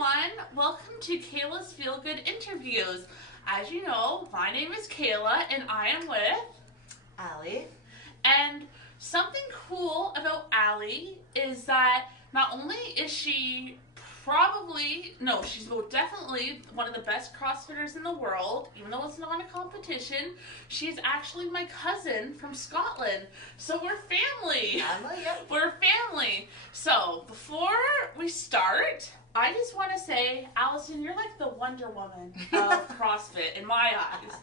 everyone, welcome to Kayla's Feel Good Interviews. As you know, my name is Kayla and I am with Ali. And something cool about Ali is that not only is she she's most definitely one of the best CrossFitters in the world, even though it's not a competition. She's actually my cousin from Scotland. So we're family. Family, yep. We're family. So before we start, I just want to say, Allison, you're like the Wonder Woman of CrossFit in my eyes.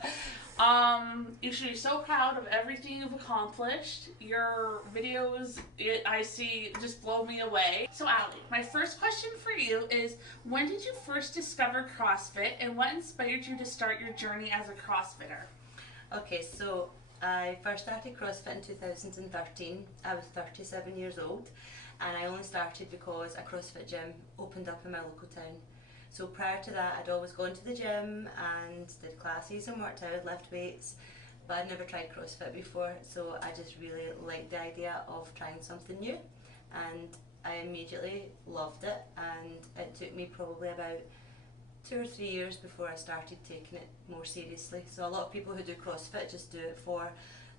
You should be so proud of everything you've accomplished. Your videos, I see, just blow me away. So, Ali, my first question for you is, when did you first discover CrossFit and what inspired you to start your journey as a CrossFitter? Okay, so I first started CrossFit in 2013. I was 37 years old, and I only started because a CrossFit gym opened up in my local town. So prior to that, I'd always gone to the gym and did classes and worked out, lift weights, but I'd never tried CrossFit before, so I just really liked the idea of trying something new, and I immediately loved it, and it took me probably about 2 or 3 years before I started taking it more seriously. So a lot of people who do CrossFit just do it for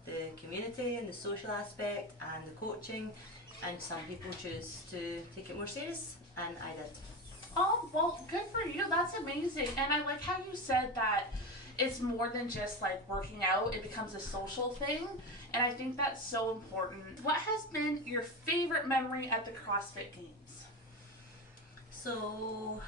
the community and the social aspect and the coaching, and some people choose to take it more serious, and I did. Oh, well, good for you. That's amazing. And I like how you said that it's more than just like working out, it becomes a social thing. And I think that's so important. What has been your favorite memory at the CrossFit Games? So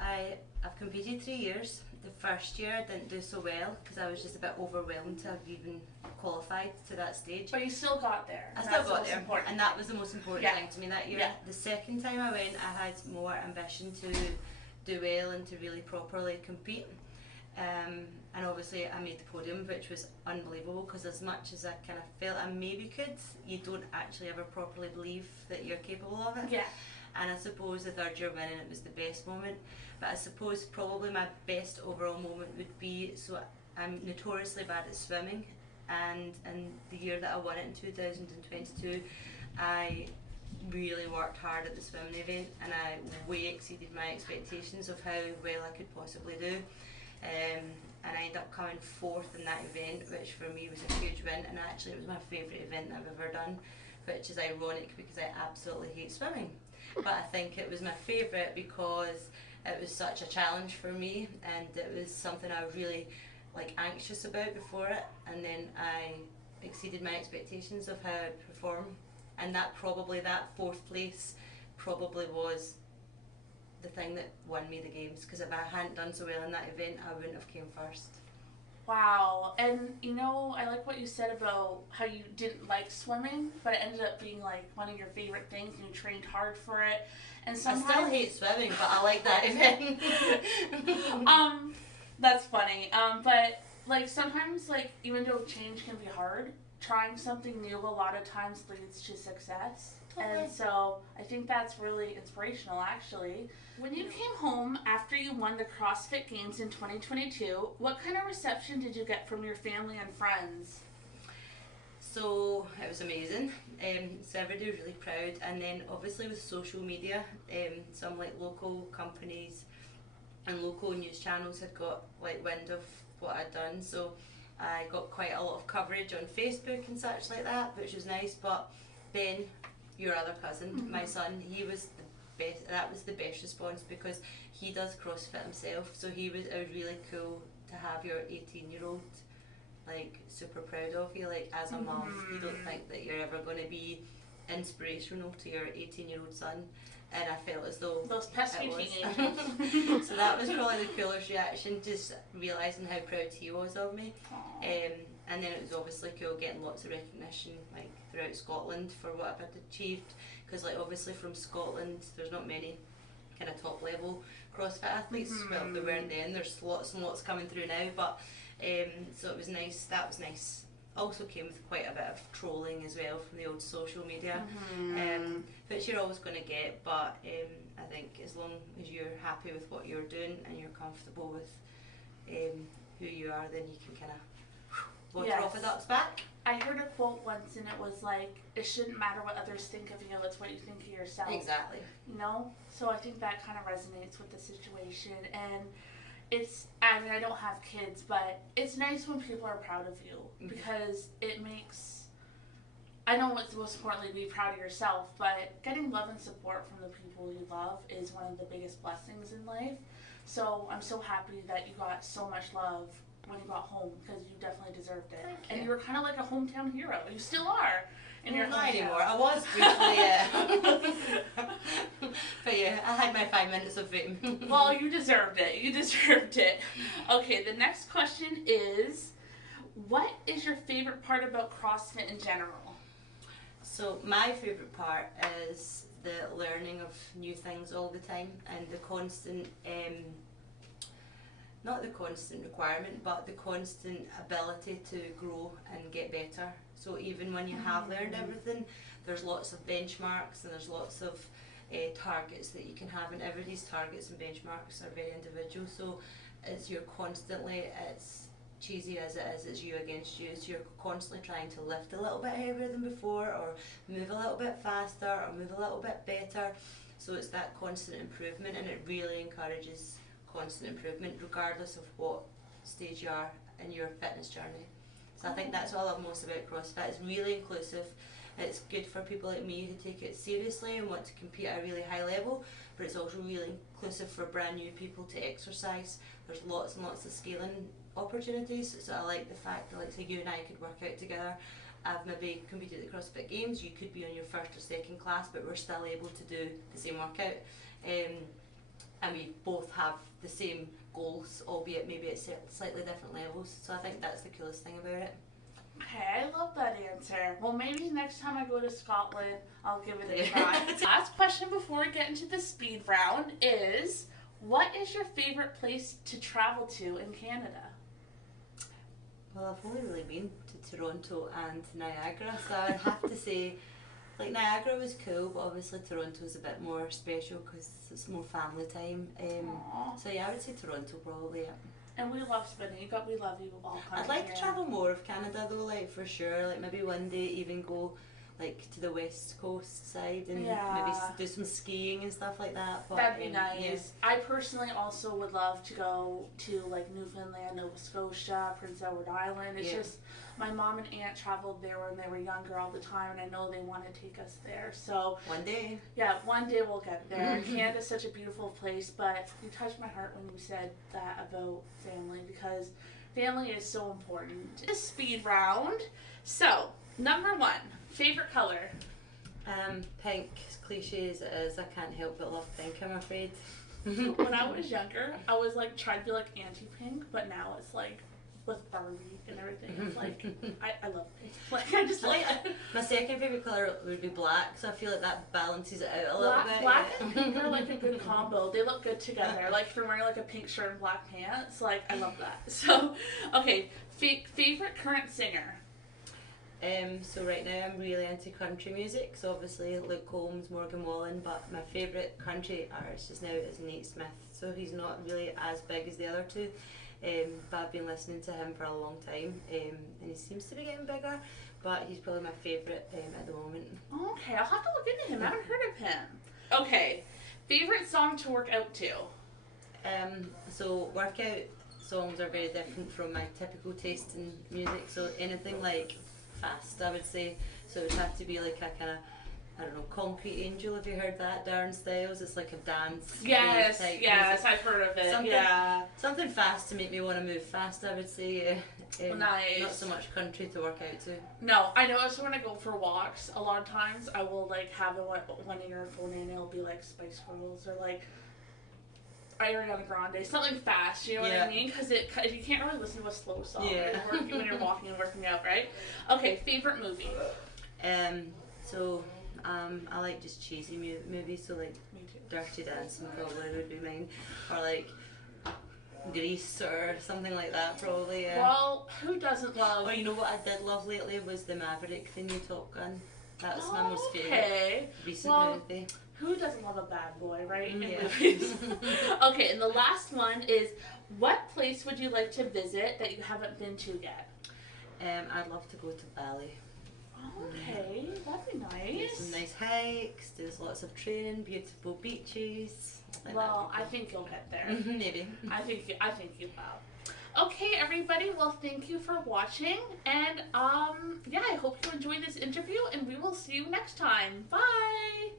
I've competed 3 years. The first year I didn't do so well because I was just a bit overwhelmed to have even qualified to that stage. But you still got there. I still got there, and that was the most important thing to me that year. Yeah. The second time I went, I had more ambition to do well and to really properly compete. And obviously I made the podium, which was unbelievable because as much as I kind of felt I maybe could, you don't actually ever properly believe that you're capable of it. Yeah. And I suppose the third year winning, it was the best moment. But I suppose probably my best overall moment would be, so I'm notoriously bad at swimming, and in the year that I won it in 2022, I really worked hard at the swimming event, and I way exceeded my expectations of how well I could possibly do. And I ended up coming fourth in that event, which for me was a huge win, and actually it was my favourite event I've ever done, which is ironic because I absolutely hate swimming. But I think it was my favourite because it was such a challenge for me, and it was something I was really anxious about before it, and then I exceeded my expectations of how I'd perform, and that fourth place probably was the thing that won me the games, because if I hadn't done so well in that event, I wouldn't have came first. Wow. And you know, I like what you said about how you didn't like swimming, but it ended up being like one of your favorite things and you trained hard for it. And sometimes I still hate swimming, but I like that event. That's funny. But like sometimes, like, even though change can be hard, trying something new a lot of times leads to success. Okay. And so I think that's really inspirational, actually. When you came home after you won the CrossFit Games in 2022, what kind of reception did you get from your family and friends? So it was amazing. So everybody was really proud, and then obviously with social media, some local companies and local news channels had got wind of what I'd done. So I got quite a lot of coverage on Facebook and such like that, which was nice. But Ben, your other cousin, my son, he was the best. That was the best response because he does CrossFit himself. So it was really cool to have your 18-year-old super proud of you. As a mum, you don't think that you're ever going to be inspirational to your 18-year-old son, and I felt as though those pesky teenagers. So that was probably the coolest reaction, just realising how proud he was of me. And then it was obviously cool getting lots of recognition throughout Scotland for what I've achieved, because obviously from Scotland there's not many kind of top level CrossFit athletes. Well, there weren't then, there's lots and lots coming through now, but so it was nice. That was nice. Also came with quite a bit of trolling as well from the old social media, which you're always going to get, but I think as long as you're happy with what you're doing and you're comfortable with who you are, then you can kind of watch Yes. orthodox back. I heard a quote once, and it was like, it shouldn't matter what others think of you, it's what you think of yourself. Exactly. You know? So I think that kind of resonates with the situation. And it's, I mean, I don't have kids, but it's nice when people are proud of you, because it makes, I know it's most importantly to be proud of yourself, but getting love and support from the people you love is one of the biggest blessings in life. So I'm so happy that you got so much love when you got home, because you definitely deserved it. Thank you. And you were kind of like a hometown hero. You still are in your Not hometown. anymore. I was briefly, yeah. But yeah, I had my 5 minutes of fame. Well, you deserved it. You deserved it. Okay, the next question is, what is your favorite part about CrossFit in general? So my favourite part is the learning of new things all the time, and the constant, not the constant requirement, but the constant ability to grow and get better. So even when you have learned everything, there's lots of benchmarks and there's lots of targets that you can have, and everybody's targets and benchmarks are very individual. So you're constantly, it's cheesy as it is, it's you against you. So you're constantly trying to lift a little bit heavier than before, or move a little bit faster, or move a little bit better. So it's that constant improvement, and it really encourages constant improvement regardless of what stage you are in your fitness journey. So I think that's what I love most about CrossFit. It's really inclusive. It's good for people like me who take it seriously and want to compete at a really high level, but it's also really inclusive for brand new people to exercise. There's lots and lots of scaling opportunities, so I like the fact that, like, say you and I could work out together. I've maybe competed at the CrossFit Games, you could be on your first or second class, but we're still able to do the same workout. And we both have the same goals, albeit maybe at slightly different levels. So I think that's the coolest thing about it. Okay, I love that answer. Well, maybe next time I go to Scotland, I'll give it a try. Last question before we get into the speed round is, what is your favorite place to travel to in Canada? Well, I've only really been to Toronto and Niagara, so I'd have to say, like, Niagara was cool, but obviously Toronto's a bit more special because it's more family time. So yeah, I would say Toronto probably. Yeah. And we love spending. We love you all. I'd like to travel more of Canada though, like, for sure. Like, maybe one day even go like to the west coast side and maybe do some skiing and stuff like that. But, that'd be nice. Yeah. I personally also would love to go to like Newfoundland, Nova Scotia, Prince Edward Island. It's just, my mom and aunt traveled there when they were younger all the time, and I know they want to take us there. So one day. Yeah, one day we'll get there. Canada's such a beautiful place, but you touched my heart when you said that about family, because family is so important. The speed round. So, number 1, favorite color? Pink. As cliche as it is, I can't help but love pink, I'm afraid. When I was younger, I was like trying to be like anti-pink, but now it's like with Barbie and everything. It's like I love pink. Like, I just like it. My second favourite colour would be black, so I feel like that balances it out a little bit. Black and pink are like a good combo. They look good together. Like, if you're wearing like a pink shirt and black pants, like, I love that. So, okay, favorite current singer? So right now I'm really into country music, so obviously Luke Combs, Morgan Wallen, but my favourite country artist just now is Nate Smith. So he's not really as big as the other two, but I've been listening to him for a long time, and he seems to be getting bigger, but he's probably my favourite at the moment. Okay, I'll have to look into him. I haven't heard of him. Okay, favorite song to work out to? So workout songs are very different from my typical taste in music, so anything like fast, I would say. So it would have to be like a kind of, I don't know, Concrete Angel, have you heard that? Darren Styles, it's like a dance. Yes, music. I've heard of it. Something fast to make me want to move fast, I would say. Nice. Not so much country to work out to. No, I notice when I go for walks, a lot of times I will like have one earphone in, and it'll be like Spice Girls or like Ariana Grande, something fast, you know what I mean? Because you can't really listen to a slow song when you're walking and working out, right? Okay, favorite movie? So I like just cheesy movies, so like Dirty Dancing probably would be mine, or like Grease or something like that probably. Well, who doesn't love? Oh, you know what I did love lately was the Maverick, the new Top Gun. That's my most favourite recent movie. Who doesn't love a bad boy, right? In movies. Okay, and the last one is, what place would you like to visit that you haven't been to yet? I'd love to go to Bali. Okay, that'd be Do nice. some nice hikes, do lots of training, beautiful beaches. Well, I think you'll get there. Maybe. I think you will. Okay, everybody. Well, thank you for watching, and yeah, I hope you enjoyed this interview, and we will see you next time. Bye.